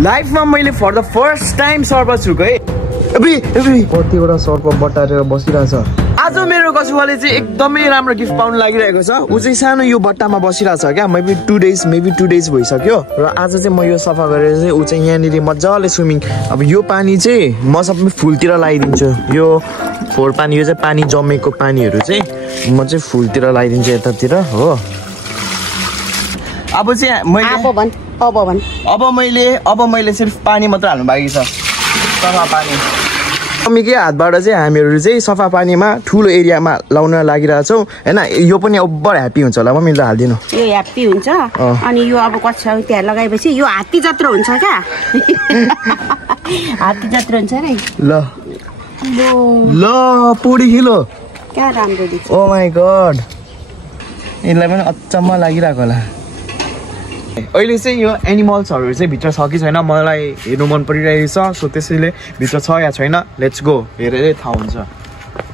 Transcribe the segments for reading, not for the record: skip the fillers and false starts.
लाइफमा मैले for the first time सर्प छुको है। कतिवटा सर्प बटारेर बसिरहेछ। आज मेरो कसुवाले चाहिँ एकदमै राम्रो गिफ्ट पाउन लागिरहेको छ। ऊ चाहिँ सानो यो बट्टामा बसिरहेछ क्या। मेबी 2 डेज भइसक्यो र आज चाहिँ म यो सफा गरेर चाहिँ ऊ चाहिँ यहाँनिर मजाले स्विमिङ। अब यो पानी चाहिँ म सबै फुलतिर लगाइदिन्छु। यो फोहोर पानी, यो चाहिँ पानी जमेको पानीहरू चाहिँ म चाहिँ फुलतिर लगाइदिन्छु यतातिर हो। अब चाहिँ अब मैले सिर्फ पानी मात्र हाल्नु बाँकी छ, सफा पानी। मम्मीकै हातबाट चाहिँ हामीहरू चाहिँ सफा पानीमा ठुलो एरियामा लाउन लागिरहेछौँ होइन। यो पनि ओभर ह्याप्पी हुन्छ होला मम्मीले हालिदिनु। यो ह्याप्पी हुन्छ अनि यो अब कच्चा त्यहाँ लगाएपछि यो हात्ती जत्रो हुन्छ क्या। हात्ती जत्रो हुन्छ रे। ल पुडी किलो क्या राम्रो देख्छ। ओ माई गड, यसलाई पनि अचम्म लागिरहेको होला। अहिले चाहिँ यो एनिमल्सहरू चाहिँ भित्र छ कि छैन मलाई हेर्नु मन परिरहेको छ। सो त्यसैले भित्र छ या छैन लेट्स गो, हेरेरै थाहा हुन्छ।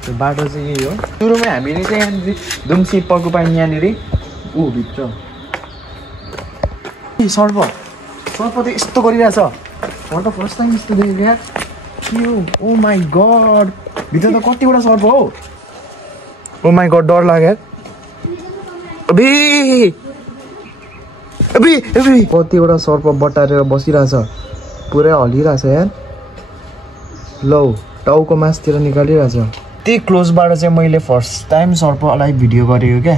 त्यो बाटो चाहिँ यही हो। सुरुमै हामीले चाहिँ यहाँनिर दुम्सी पक्कु पानी यहाँनिर ऊ भित्र सर्प त यस्तो गरिरहेछ। म त फर्स्ट टाइम यस्तो देखेको यार। ओ माई गड, भित्र त कतिवटा सर्प हो। ओ माई गड, डर लाग्यो। कतिवटा सर्प बटारेर बसिरहेछ। पुरै हलिरहेछ यार। लौ टाउको मासतिर निकालिरहेछ। त्यही क्लोजबाट चाहिँ मैले फर्स्ट टाइम सर्पलाई भिडियो गरेको क्या।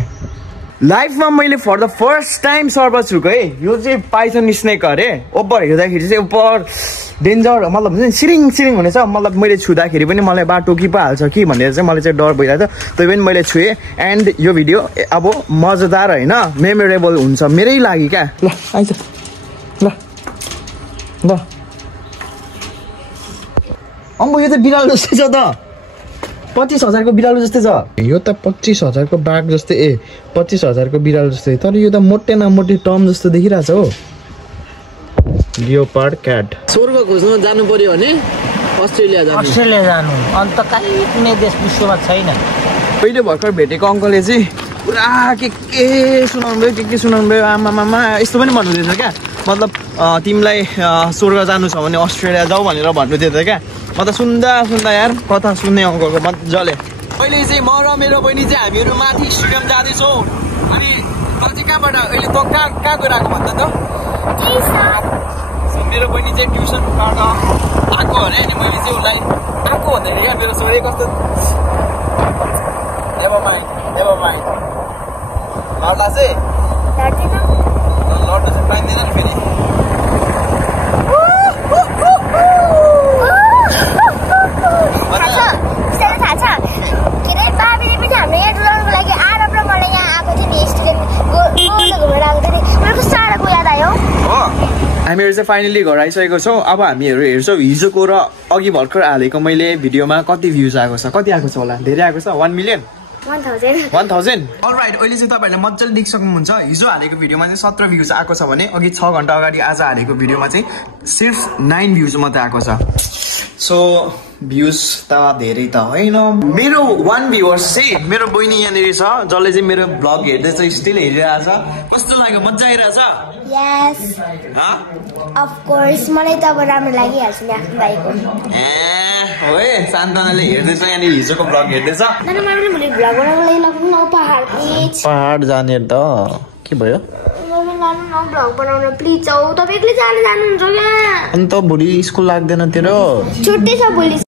लाइफमा मैले फर द फर्स्ट टाइम सर्प छुको है। यो चाहिँ पाइथन स्नेक अरे। ओभर हेर्दाखेरि चाहिँ ओभर डेन्जर, मतलब सिरिङ हुनेछ। मतलब मैले छुँदाखेरि पनि मलाई बाटो कि पो हाल्छ कि भनेर चाहिँ मलाई चाहिँ डर भइरहेको थियो। त्यही पनि मैले छुएँ एन्ड यो भिडियो अब मजादार होइन, मेमोरेबल हुन्छ मेरै लागि क्या। ल आइज ल अम्बो, यो त बिरालो जस्तै छ त। 25,000 को बिरालो जस्तै छ। यो त 25,000 को बाघ जस्तै 25,000 को बिरालो जस्तै। तर यो त मोटे न मोटे टम जस्तो देखिरहेछ हो। Leopard CAT. स्वर्ग खोज्न जानु पर्यो भने अस्ट्रेलिया जानु। अन्त कहीँ कुनै देश विश्वमा छैन। पहिले भर्खर भेटेको अङ्कलले चाहिँ पुरा के सुनाउनु भयो आमामामा यस्तो पनि भन्नुहुँदैछ क्या। मतलब तिमीलाई स्वर्ग जानु छ भने अस्ट्रेलिया जाऊ भनेर भन्नुहुँदै थियो क्या। म त सुन्दा यार कथा सुन्ने अङ्कलको मजाले। अहिले चाहिँ म र मेरो बहिनी चाहिँ हामीहरू माथि स्टेडियम जाँदैछौँ। अनि म चाहिँ कहाँबाट अहिले त कहाँ गइरहेको भन्दा त मेरो बहिनी चाहिँ ट्युसनबाट आएको अरे। अनि मैले चाहिँ उसलाई आएको भन्दाखेरि क्या मेरो छोरी कस्तो नेभर माइन्ड लड्ला चाहिँ लड्नु चाहिँ पाइँदैन नि फेरि। हामीहरू चाहिँ फाइनली घर आइसकेको छौँ। अब हामीहरू हेर्छौँ हिजोको र अघि भर्खर हालेको मैले भिडियोमा कति भ्युज आएको छ। कति आएको छ होला? धेरै आएको छ। 1 मिलियन 1000। अलराइट, अहिले चाहिँ तपाईँहरूले मजाले देखिसक्नुहुन्छ। हिजो हालेको भिडियोमा चाहिँ 17 भ्युज आएको छ भने अघि 6 घन्टा अगाडि आज हालेको भिडियोमा चाहिँ सिर्फ 9 भ्युज मात्रै आएको छ। सो भ्युज त धेरै त होइन। मेरो 1 भ्युवर्स चाहिँ मेरो बहिनी यहाँनिर छ, जसले चाहिँ मेरो भ्लग हेर्दैछ, स्टिल हेरिरहेछ। कस्तो लाग्यो? मजा आइरहेछ? यस अफ कोर्स, मलाई त अब राम्रो लागिहाल्छ नि आफ्नो भाइको। हो है, सान्तनाले हेर्दैछ यहाँनिर हिजोको भ्लग हेर्दैछ। पहाड जाने त के भयो? भ्लग बनाउन प्लिज आऊ। तपाईँ एक्लै जानुहुन्छ क्या? अन्त भोलि स्कुल लाग्दैन तेरो? छुट्टै छ भोलि।